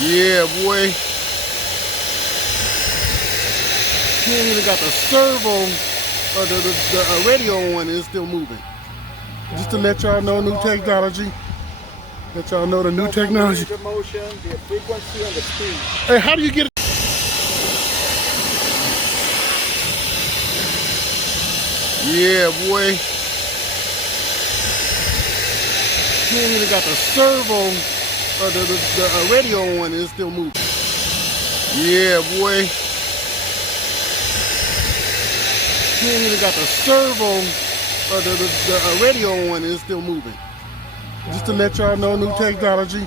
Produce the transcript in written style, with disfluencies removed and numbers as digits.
Yeah, boy. He ain't even got the servo or the radio on, it's still moving. Just to let y'all know new technology. Let y'all know the new technology. The motion, the frequency, and the speed. Hey, how do you get it? Yeah, boy. He ain't even got the servo or the radio on, it's still moving. Yeah, boy. He ain't even got the servo or the radio on, it's still moving. Just to let y'all know new technology.